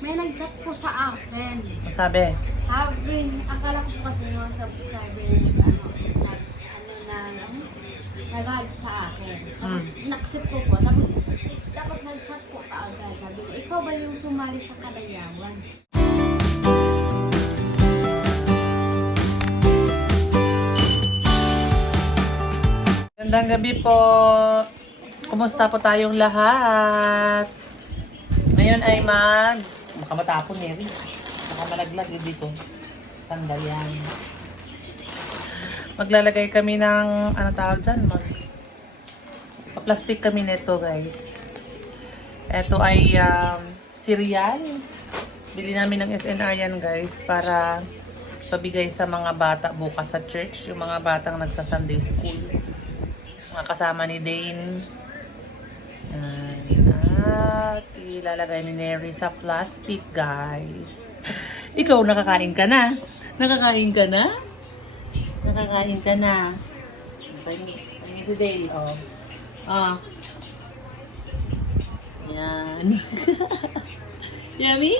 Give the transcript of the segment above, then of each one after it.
May nag-chat po sa akin. Ang sabi, Sabi, akala ko kasi mga subscriber ano, nag, ano na, nag sa akin. Tapos, in-accept ko po. Tapos, tapos nag-chat po kaagad. Sabi niya, ikaw ba yung sumali sa Kalayawan? Gandang gabi po. Kumusta po tayong lahat? Ngayon ay mag... Baka matapon eh. Baka malaglag eh dito. Tanda yan. Maglalagay kami ng... Ano tawag dyan? Mag... Pa-plastic kami nito guys. Ito ay um, cereal. Bili namin ng SNR yan guys para pabigay sa mga bata bukas sa church. Yung mga batang nagsa-Sunday school mga kasama ni Dane. Yan. At ilalagay ni Neri sa plastic, guys. Ikaw, nakakain ka na? Nakakain ka na? Nakakain ka na? Pahingi. Pahingi si Dale, oh. Ah. Yan. Yummy?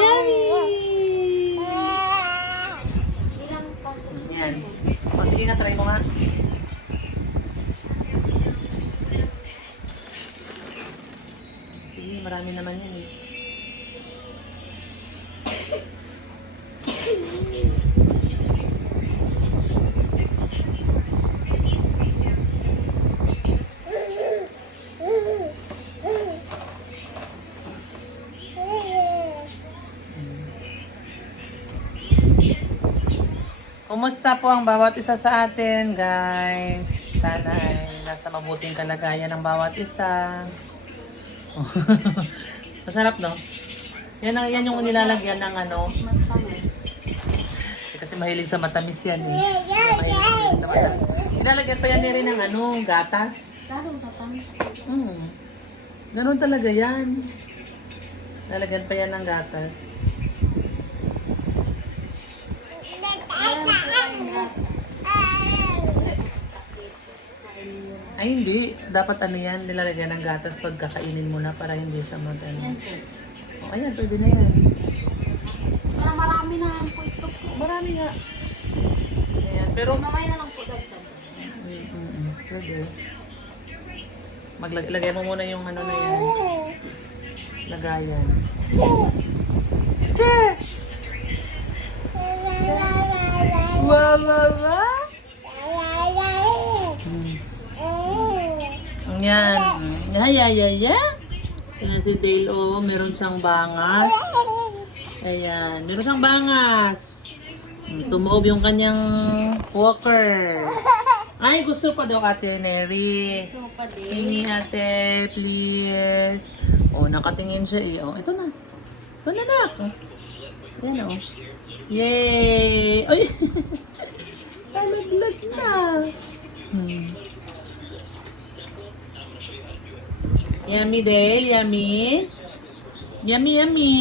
Yummy! Yan. O, sige na, try mo nga. Sige, marami naman yan eh. Kumusta po ang bawat isa sa atin, guys? Sana ay nasa mabuting kalagayan ng bawat isa. Masarap, no? Yan, ang, yan yung nilalagyan ng ano. Eh, Kasi mahilig sa matamis yan eh. Mahilig sa matamis. Nilalagyan pa yan rin ng ano, gatas. Lalo tatamis. Hmm. Ganun talaga yan. Lalagyan pa yan ng gatas. Ayan po ay gatas. Ay, hindi. Dapat ano yan, nilalagyan ng gatas pag kakainin mo na para hindi siya mag ano. Oh, ayan, pwede na yan. Para marami na lang po ito po. Marami nga. Ayan, pero... Mamay na lang po dagdag. Mm, mm, pwede. Maglagay mo muna yung ano na yan. Lagayan. Wow, wow, wow. Yan. Ay, ay, ay, ay. Ayan si Dale, oh, meron siyang bangas. Ayan, meron siyang bangas. Hmm, Tumuob yung kanyang walker. Ay, gusto pa daw ate Neri. So, pa din. Sini ate, please. Oh, nakatingin siya eh. Oh, ito na. Ito na nak. Yan oh. Yay! Ay! Palaglag na. Hmm. Yummy Dale, yummy. Yummy, yummy.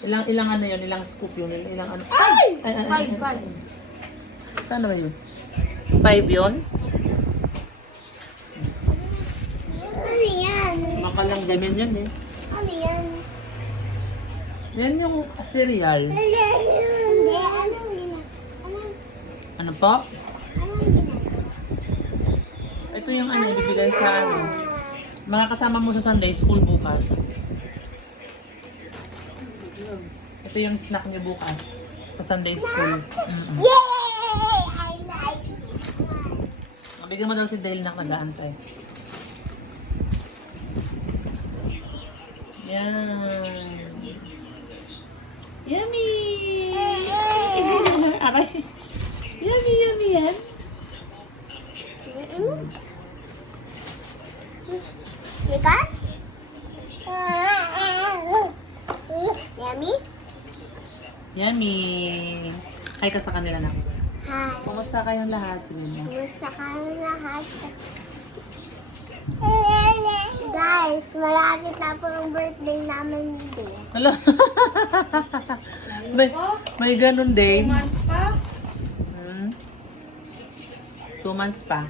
Ilang ilang ano yun, ilang scoop yun, ilang ano. Ay! Ay, ay, ay, Five, ay. five. Saan ba yun? Five yun? Ano yan? Makalang gamin yun eh. Ano yan? Yan yung cereal. Hindi, anong gina? Anong, Ano po? Ito yung ano, ibibigay sa ano. Mga kasama mo sa Sunday school bukas. Ito yung snack niyo bukas. Sa Sunday school. Mm-mm. Yay! I like it. Bigyan mo daw si Dale na nag-aantay. Yan. Yummy! Aray. Yummy, yummy yan. Bigas? Yummy? Yummy! Hi ka sa kanila na. Hi. Kayong lahat? Mo. Kumusta kayong lahat? Guys, malapit na po ang birthday namin din. Hello? may, may ganun din. months pa? Hmm? Two months pa.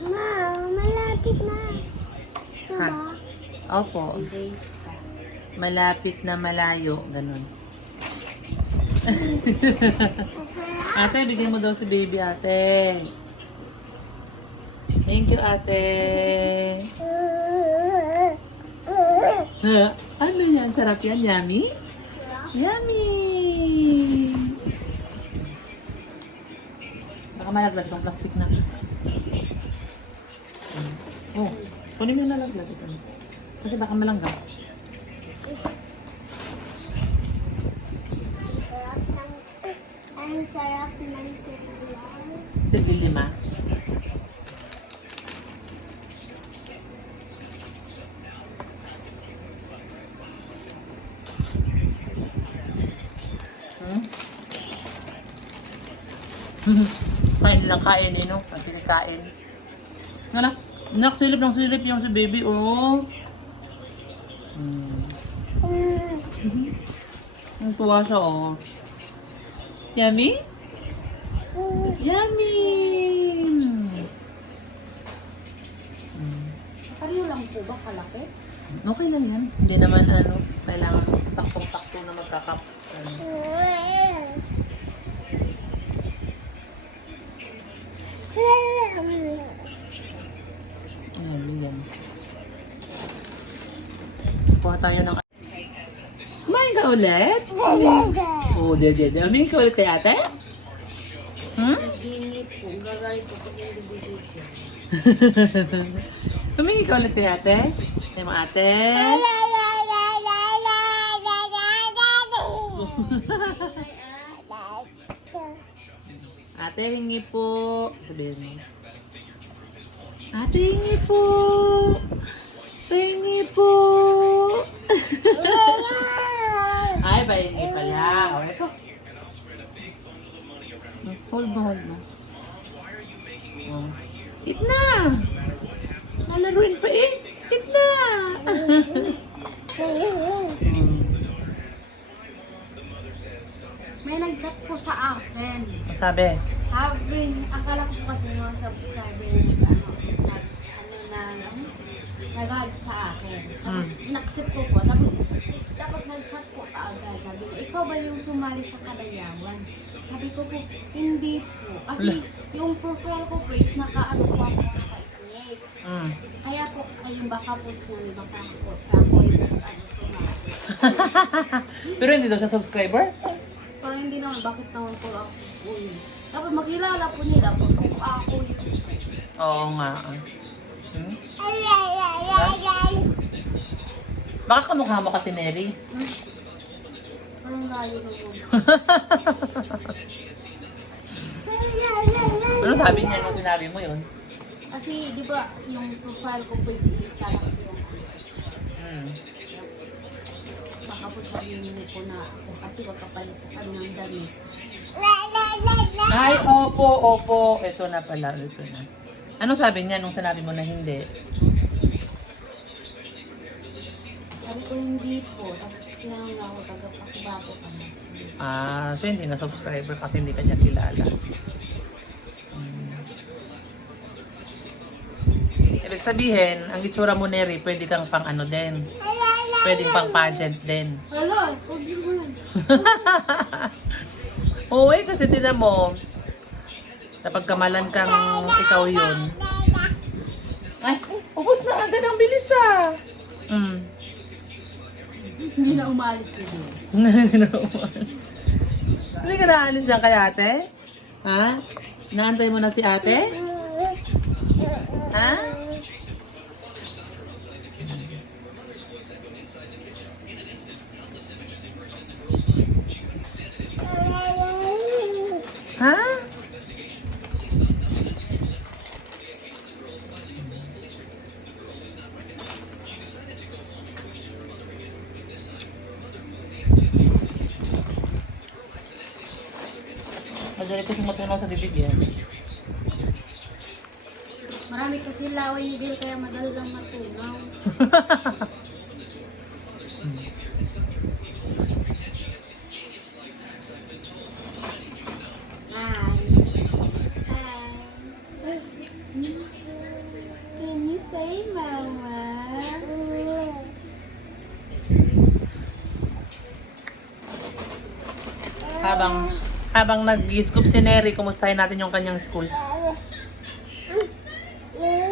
Ma, malapit na. Ha? Diba? Opo. Days pa. Malapit na malayo. Ganun. Ate, bigyan mo daw si baby ate. Thank you ate. ano yan? Sarap yan? Yummy? Yummy! Baka malaglag tong plastic na. Oh, kunin mo yung nalaglag ito. Kasi baka malangga. Sarap ng cereal. Tigil lima. Hmm? kain lang kain eh, no? Pag kinakain. Ano? Nak, silip ng silip yung si baby, oh. Hmm. Mm. Ang tuwa siya, oh. Yummy? Mm. Yummy! Mm. Pareho lang po ba kalaki? Okay lang yan. Hindi naman ano, kailangan saktong-sakto na magkakap. Ano. Ayan, bigyan. Kuha tayo ng... Kumain ka ulit? Oo, oh, de, de, de. Aming ka ulit kay ate? Hmm? Ginip po. Gagalit po pag hindi bibigyan. Humingi ka ulit kay ate? Kaya mo ate? Ate, hingi po. Sabihin mo. Ate, hingi po. Pahingi po. Ay, pahingi pala. O, ito. Hold mo, hold mo. Oh. Eat na! Nalaruin pa eh. Eat na! May nag-chat po sa akin. Sabi. Having, akala ko kasi mga subscriber nag ano, nag, ano na, nag sa akin. Tapos, inaccept ko po. Tapos, tapos nag-chat po kaagad. Sabi niya, ikaw ba yung sumali sa Kalayawan? Sabi ko po, hindi po. Kasi yung profile ko po is naka-ano po ako naka-ignite. Mm. Kaya po, ayun baka po sumali, baka po, ako yung ano, sumali. Pero hindi daw siya subscriber? Parang hindi naman, bakit naman po ako yun? Tapos makilala po nila po ako yun. Oo nga. Hmm? Baka kamukha mo kasi Mary. Ano sabi niya nung sinabi mo yun? Kasi di ba yung profile ko po is isa lang yung Hmm. baka po sabihin niyo po na ako kasi magkapalit po kami ng damit. Ay, opo, opo. Ito na pala, ito na. Ano sabi niya nung sinabi mo na hindi? Sabi ko hindi po. Tapos tinanong na ako taga-pakibato ka na. Ah, so hindi na subscriber kasi hindi ka niya kilala. Hmm. Ibig sabihin, ang itsura mo, Neri, pwede kang pang ano din. Pwede pang pageant din. Hala, huwag ba yan? Oo eh, kasi tinan mo, napagkamalan kang ikaw yun. Ay, ubos na agad ang bilis ah. Mm. Hindi na umalis yun. Hindi ka naalis dyan kay ate? Ha? Naantay mo na si ate? Ha? Ha? Madali kasi matunaw sa bibig yan. Marami kasi laway ni Bill kaya madali lang matunaw. Hi. Hi. Can you say, Mama? Habang habang nag-scoop si Neri, kumustahin natin yung kanyang school.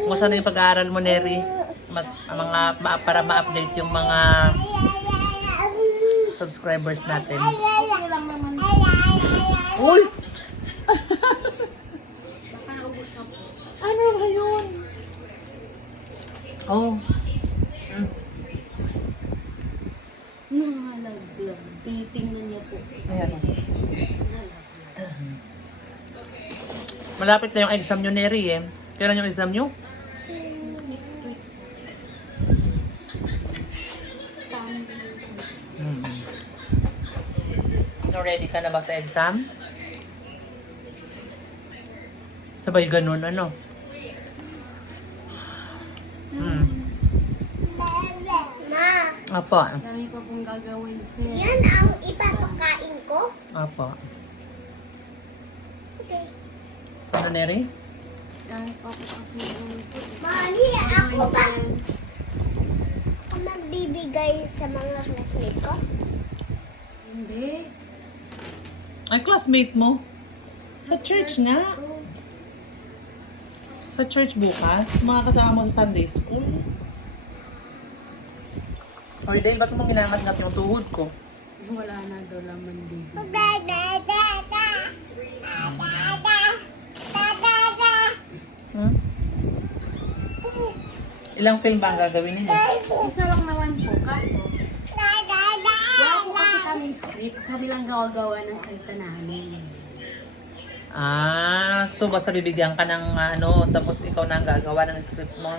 Kumusta na yung pag-aaral mo, Neri? Ma- ang mga, ma- para ma-update yung mga subscribers natin. Okay lang naman. Uy! Baka naubos na po. Ano ba yun? Oh. Mm. Nangalaglag. Titingnan niya po. Ayan. Malapit na yung exam nyo, Neri, eh. Kailan yung exam nyo? Next week. Mm. So, ready ka na ba sa exam? Sabay ganun, ano? Hmm. Ma, Apo. Dami pa pong gagawin, yan ang ipapakain ko? Apo. Okay. Ano, Neri? Dami pa po kasi yung Mali, ako ba? Ako magbibigay sa mga classmate ko? Hindi. Ay, classmate mo? Sa church nga. Sa church bukas? Mga kasama mo sa Sunday school? Or Dale, ba't mo ginangat-ngat yung tuhod ko? Wala na daw laman dito. Hmm? Ilang film ba ang gagawin ninyo? Isa lang naman po, kaso wala po kasi kaming script. Kami lang gawa-gawa ng salita namin. Ah, so basta bibigyan ka ng ah, ano, tapos ikaw na ang gagawa ng script mo.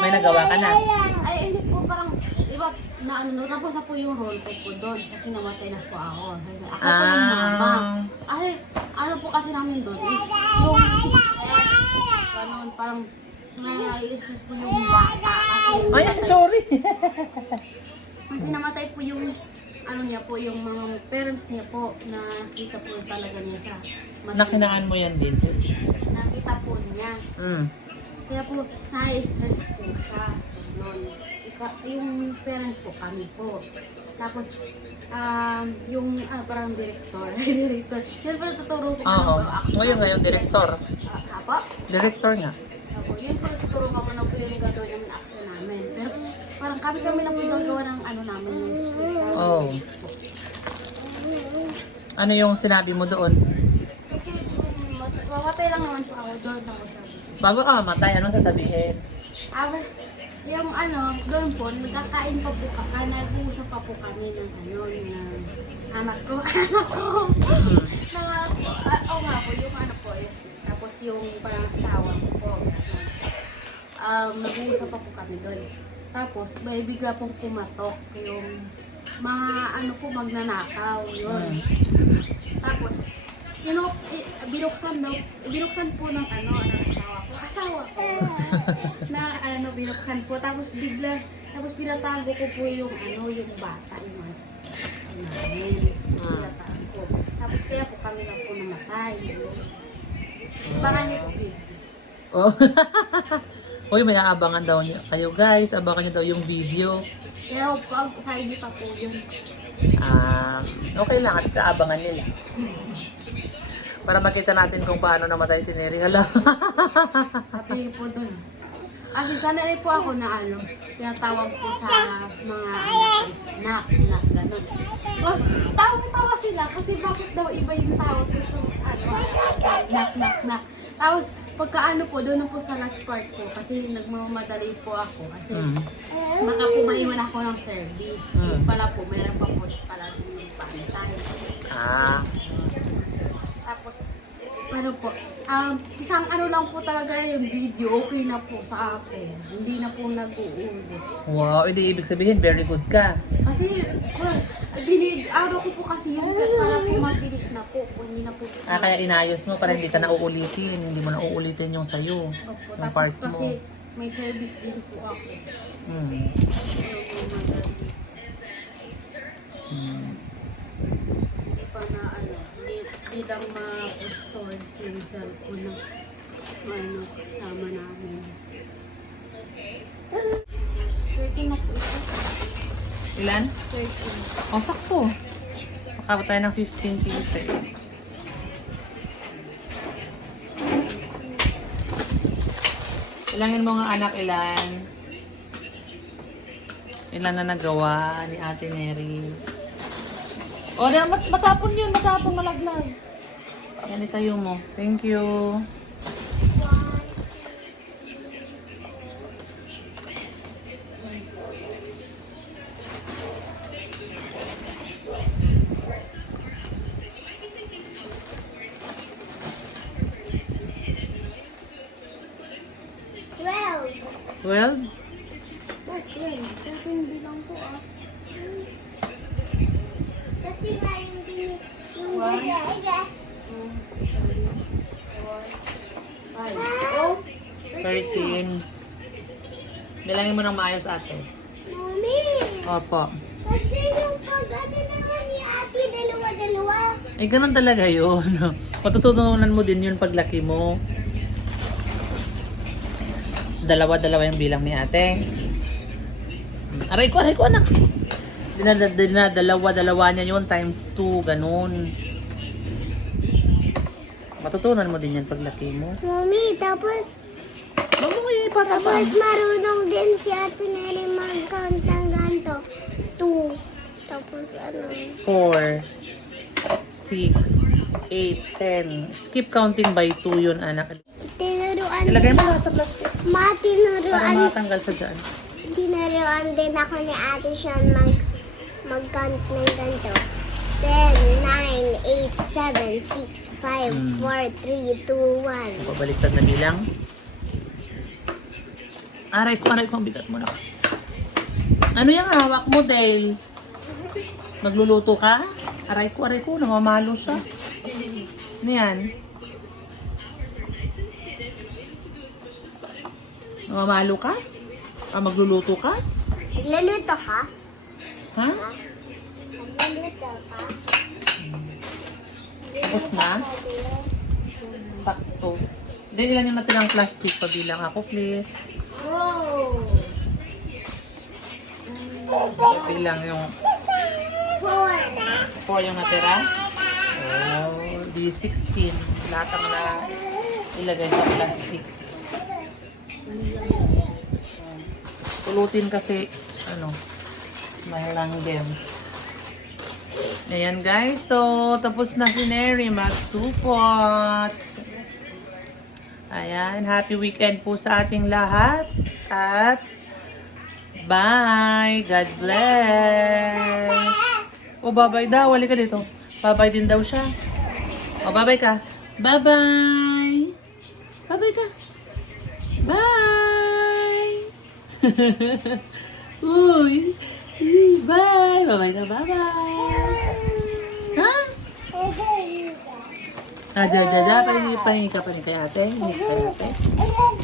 May nagawa ka na. Ay, hindi po parang, di ba, na ano, tapos na po yung role ko po doon kasi namatay na po ako. Ako po yung mama. Ah, Ay, ano po kasi namin doon is yung stress, ganun, parang na-stress po yung bata kasi, ay, ay, sorry. kasi namatay po yung ano niya po, yung mga parents niya po na nakita po talaga niya sa mata. Nakinaan mo yan din. Nakita po niya. Mm. Kaya po, na-stress po siya. Noon. Ika, yung parents po, kami po. Tapos, um, yung ah, parang director. director. Siyempre, tuturo ko Oo. po ako. Ngayon, ngayon, director. Ah, apo? Director nga. Apo. Yun po, tuturo ko po na po yung gagawin namin action namin. Pero, parang kami-kami lang po yung gagawa ng ano namin, yung script. Oh. Ano yung sinabi mo doon? Kasi, mat- mamatay lang naman po ako doon. Ako. Bago ka mamatay, anong sasabihin? Ah, yung ano, doon po, nagkakain pa po ka, ah, nag-uusap pa po kami ng ano, ng anak ko, anak ko. Hmm. na, ah, oo nga po, yung ano po, yes. Tapos yung parang asawa ko po. Um, nag-uusap pa po kami doon. Tapos, may bigla pong pumatok yung mga ano po, magnanakaw, yun. Tapos, you know, eh, binuksan daw, binuksan po ng ano, ng asawa ko. Asawa ko. na ano, binuksan po. Tapos bigla, tapos pinatago ko po yung ano, yung bata, yung ano, namin. Pinatago ko. Tapos kaya po kami lang po namatay. Baka niyo po video. Oh. Uy, may aabangan daw niyo. Kayo guys, abangan niyo daw yung video. Pero pag Friday pa po yun. Ah, okay lang at kaabangan nila. Para makita natin kung paano namatay si Neri. Hala. Sabi po dun. Kasi sanay po ako na ano, tinatawag po sa mga anak is nak, nak, ganun. Tapos, tawang-tawa sila kasi bakit daw iba yung tawag ko sa ano, nak, nak, nak. Tapos, pagka ano po, doon po sa last part po, kasi nagmamadali po ako. Kasi, Mm. baka po maiwan ako ng service. Mm. Yung pala po, meron pa po pala din yung pantay. Ah, ano po, um, isang ano lang po talaga yung video, okay na po sa akin. Hindi na po nag-uulit. wow. Hindi ibig sabihin, very good ka. Kasi, kung, binig, ano ko po kasi yung para po mabilis na po, kung hindi na po. Ah, kaya inayos mo para hindi ka na uulitin. Hindi mo na uulitin yung sayo. Opo, Yung part mo. kasi may service din po ako. Hmm. Hmm. Hindi pa na hindi lang ma-storage yung cellphone na ano, kasama namin. Ah, 30 na po ito. Ilan? 30. Oh, sakto. Makakabot tayo ng 15 pieces. Ilangin mo nga anak ilan? Ilan na nagawa ni Ate Neri? O, mat matapon yun. Matapon malaglag. Yan, itayo mo. Thank you. Twelve. Well, Ba't yun? Thirteen bilang ko ah. Kasi nga yung bini... 13. Bilangin mo ng maayos ate. Mami! Opo. Kasi yung pag-ano naman ni ate, dalawa-dalawa. Eh, ganun talaga yun. Matututunan mo din yun paglaki mo. Dalawa-dalawa yung bilang ni ate. Aray ko, aray ko anak. Dinada- Dinadalawa-dalawa niya yun times 2, ganun. Matutunan mo din yan paglaki mo. Mami, tapos, Huwag mo ngayon ipatama. tapos marunong din si ate Neri mag-count ng ganito. Two. Tapos ano, 4, 6, 8, 10. Skip counting by 2 yun, anak. tinuruan Ilagay mo lahat sa plastic. Ma, Para tinuruan, matanggal sa dyan. tinuruan din ako ni ate Sean mag, mag-count ng ganito. 10, 9, 8, 7, 6, 5, Hmm. 4, 3, 2, 1. Pabaliktad na bilang. Aray ko, aray ko, ang bigat mo na. Ano yung hawak mo, Dale? Magluluto ka? Aray ko, aray ko, namamalo siya. Ano yan? Namamalo ka? Ah, magluluto ka? Nagluluto ka? Ha? Tapos na? Sakto. Hindi, ilan yung natirang plastic? Pabilang ako, please. Bilang yung Four. 4 yung natira. Oh, di 16. Lahat ang na ilagay sa plastic. Pulutin kasi, ano, mahilang gems. Ayan guys, so tapos na si Neri magsupot. Ayan, happy weekend po sa ating lahat. At bye! God bless! O, babay daw. Wali ka dito. Babay din daw siya. O, babay ka. Bye-bye! Babay ka. Bye! Uy! Bye! Babay ka. Bye-bye! Ha? Ah, da, da. Pahingi, pahingi ka pa ni kay ate. Pahingi ka ate.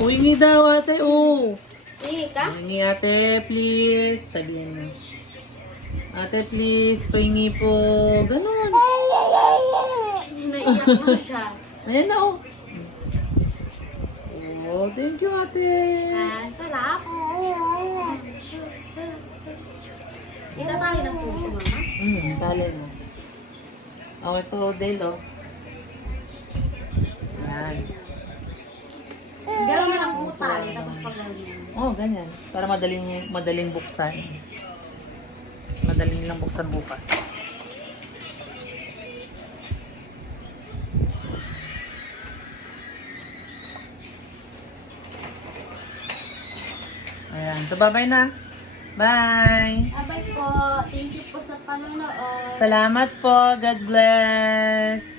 Huwingi daw ate. Oh! Hindi ka? Pahingi ate, please. Sabihin mo. Ate, please. Pahingi po. Ganon. Naiyak mo siya. Ayan na, oh. Oh, thank you, ate. Ah, sarap. Itatali na po ko, mama. Hmm, tali mo. Oh, ito, Dale, oh. Yan. Gano'n na lang po tali, tapos pag ganyan. Oh, ganyan. Para madaling, madaling buksan. Madaling lang buksan bukas. Ayan. So, bye-bye na. Bye! Abay po, thank you po sa panonood. Salamat po. God bless.